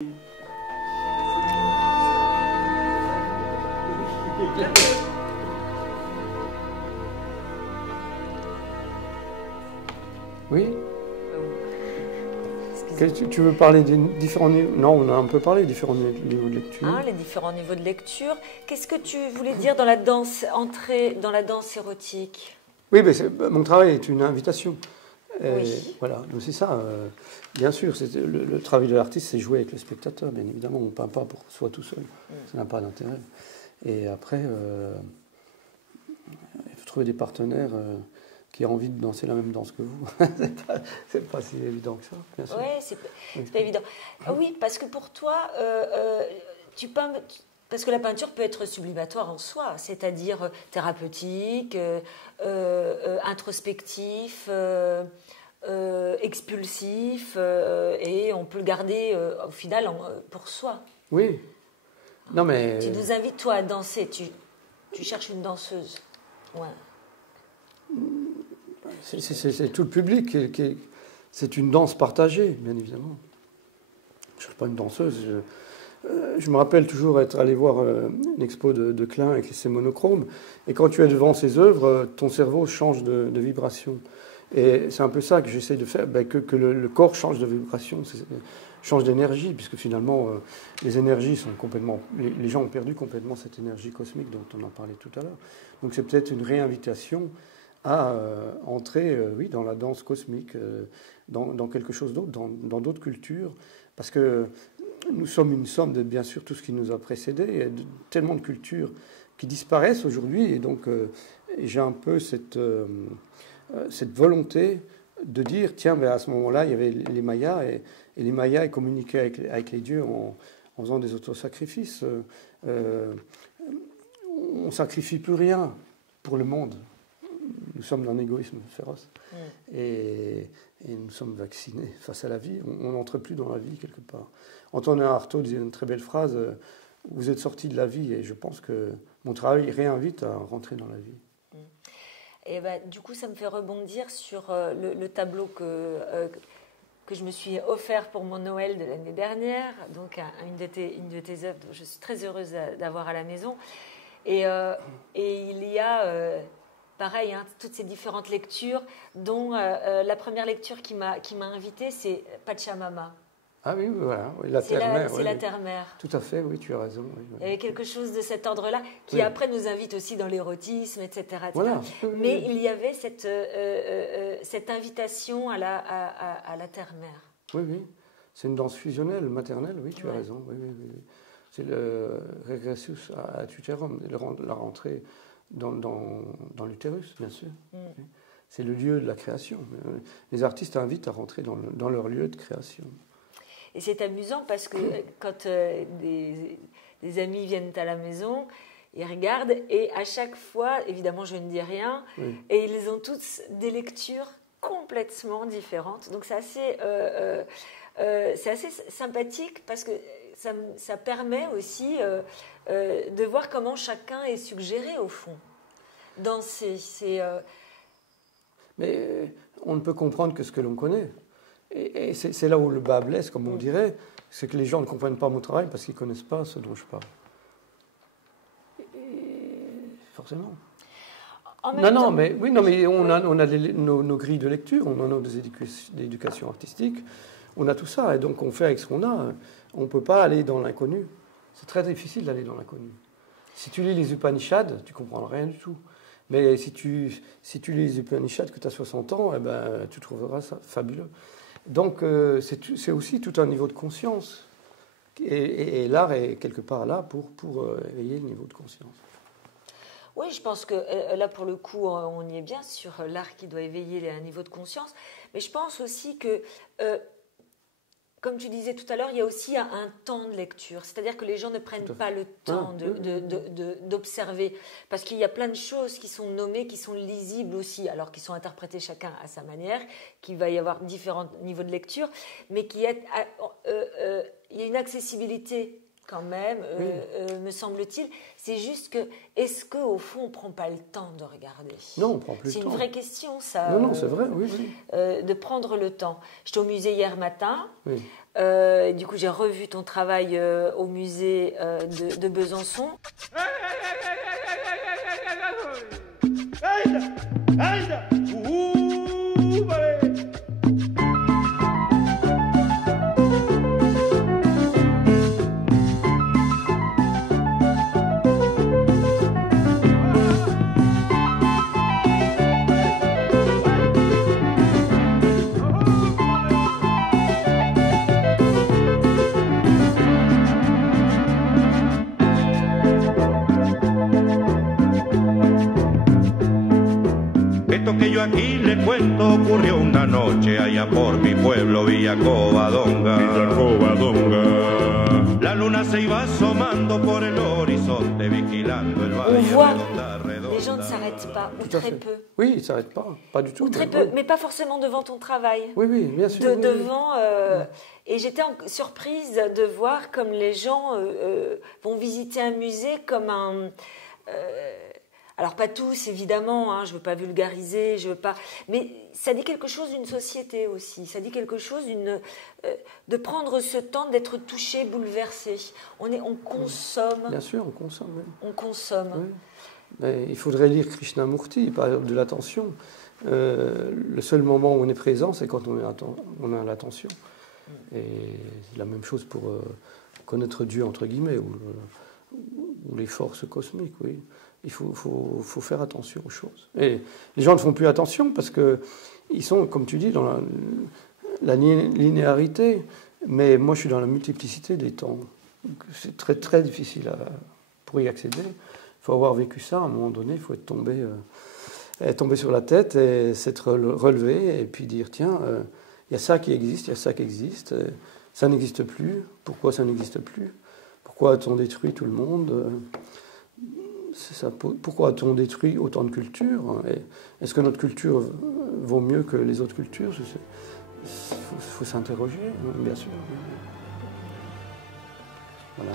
Oui. Tu veux parler des différents niveaux? Non, on a un peu parlé des différents niveaux de lecture. Ah, les différents niveaux de lecture. Qu'est-ce que tu voulais dire dans la danse, entrer dans la danse érotique? Oui, mais mon travail est une invitation. Oui. Voilà, donc c'est ça. Bien sûr, le travail de l'artiste, c'est jouer avec le spectateur. Bien évidemment, on ne peint pas pour soi tout seul. Ça n'a pas d'intérêt. Et après, il faut trouver des partenaires qui ont envie de danser la même danse que vous. c'est pas si évident que ça, bien sûr. Ouais, c'est pas évident. Oui, parce que pour toi, tu peins... Parce que la peinture peut être sublimatoire en soi, c'est-à-dire thérapeutique, introspectif, expulsif, et on peut le garder au final pour soi. Oui. Non, mais... Tu nous invites, toi, à danser. Tu cherches une danseuse. Ouais. C'est tout le public. C'est une danse partagée, bien évidemment. Je ne cherche pas une danseuse. Je me rappelle toujours être allé voir une expo de Klein avec ses monochromes. Et quand tu es devant ses œuvres, ton cerveau change de vibration. Et c'est un peu ça que j'essaie de faire, que le corps change de vibration, change d'énergie, puisque finalement, les énergies sont complètement... Les gens ont perdu complètement cette énergie cosmique dont on en parlait tout à l'heure. Donc c'est peut-être une réinvitation à entrer, oui, dans la danse cosmique, dans quelque chose d'autre, dans d'autres cultures, parce que nous sommes une somme de, bien sûr, tout ce qui nous a précédés, et tellement de cultures qui disparaissent aujourd'hui, et donc j'ai un peu cette volonté de dire, tiens, ben à ce moment-là, il y avait les Mayas, et les Mayas ils communiquaient avec les dieux en faisant des autosacrifices. On ne sacrifie plus rien pour le monde. Nous sommes d'un égoïsme féroce. Et nous sommes vaccinés face à la vie. On n'entre plus dans la vie quelque part. Antonin Artaud disait une très belle phrase, vous êtes sortis de la vie, et je pense que mon travail réinvite à rentrer dans la vie. Et ben, du coup, ça me fait rebondir sur le tableau que je me suis offert pour mon Noël de l'année dernière, donc une de tes œuvres que je suis très heureuse d'avoir à la maison. Et il y a... pareil, hein, toutes ces différentes lectures, dont la première lecture qui m'a invitée, c'est Pachamama. Ah oui, voilà, oui, la terre-mère. C'est la terre-mère. Tout à fait, oui, tu as raison. Oui, il y avait quelque chose de cet ordre-là, qui après nous invite aussi dans l'érotisme, etc. Voilà. Mais il y avait cette invitation à la terre-mère. Oui, oui. C'est une danse fusionnelle, maternelle, oui, tu as raison. Oui, oui, oui. C'est le regressus ad uterum, la rentrée dans l'utérus, bien sûr. Oui. C'est le lieu de la création. Les artistes invitent à rentrer dans leur lieu de création. Et c'est amusant parce que quand des amis viennent à la maison, ils regardent et à chaque fois, évidemment, je ne dis rien, et ils ont tous des lectures complètement différentes. Donc c'est assez sympathique parce que ça permet aussi de voir comment chacun est suggéré au fond. Mais on ne peut comprendre que ce que l'on connaît. Et c'est là où le bas blesse, comme on dirait, c'est que les gens ne comprennent pas mon travail parce qu'ils ne connaissent pas ce dont je parle. Forcément. Mais on a nos grilles de lecture, on a nos éducations artistiques, on a tout ça, et donc on fait avec ce qu'on a. On ne peut pas aller dans l'inconnu. C'est très difficile d'aller dans l'inconnu. Si tu lis les Upanishads, tu ne comprends rien du tout. Mais si tu lis les Upanishads que tu as 60 ans, eh ben, tu trouveras ça fabuleux. Donc c'est aussi tout un niveau de conscience. Et l'art est quelque part là pour éveiller le niveau de conscience. Oui, je pense que là, pour le coup, on y est bien sur l'art qui doit éveiller un niveau de conscience. Mais je pense aussi que, comme tu disais tout à l'heure, il y a aussi un temps de lecture. C'est-à-dire que les gens ne prennent pas le temps d'observer. Parce qu'il y a plein de choses qui sont nommées, qui sont lisibles aussi, alors qui sont interprétées chacun à sa manière, qu'il va y avoir différents niveaux de lecture, mais il y a une accessibilité quand même, me semble-t-il. C'est juste que, est-ce qu'au fond, on ne prend pas le temps de regarder? Non, on ne prend plus le temps. C'est une vraie question, ça. Non, c'est vrai, oui. De prendre le temps. J'étais au musée hier matin. Oui. Du coup, j'ai revu ton travail au musée de Besançon. Esto que yo aquí le cuento ocurrió una noche allá por mi pueblo, Villa Covadonga. Villa Covadonga. La luna se iba asomando por el horizonte, vigilando el valle. On voit, redonda, redonda. les gens ne s'arrêtent pas, ou très peu. Oui, ils ne s'arrêtent pas du tout. Ou très peu, mais pas forcément devant ton travail. Oui, bien sûr. Devant, et j'étais surprise de voir comme les gens vont visiter un musée comme un... alors pas tous évidemment, hein, je ne veux pas vulgariser, mais ça dit quelque chose d'une société aussi, ça dit quelque chose de prendre ce temps d'être touché, bouleversé. On consomme. Bien sûr, on consomme. Oui. On consomme. Oui. Mais il faudrait lire Krishnamurti, par exemple, de l'attention. Le seul moment où on est présent, c'est quand on a l'attention. Et c'est la même chose pour connaître Dieu, entre guillemets, ou les forces cosmiques, oui. Il faut faire attention aux choses. Et les gens ne font plus attention parce qu'ils sont, comme tu dis, dans la linéarité. Mais moi, je suis dans la multiplicité des temps. C'est très, très difficile pour y accéder. Il faut avoir vécu ça à un moment donné. Il faut être tombé sur la tête et s'être relevé et puis dire, tiens, il y a ça qui existe, il y a ça qui existe. Ça n'existe plus. Pourquoi ça n'existe plus? Pourquoi a-t-on détruit tout le monde? Pourquoi a-t-on détruit autant de cultures? Est-ce que notre culture vaut mieux que les autres cultures? Il faut s'interroger, bien sûr. Voilà.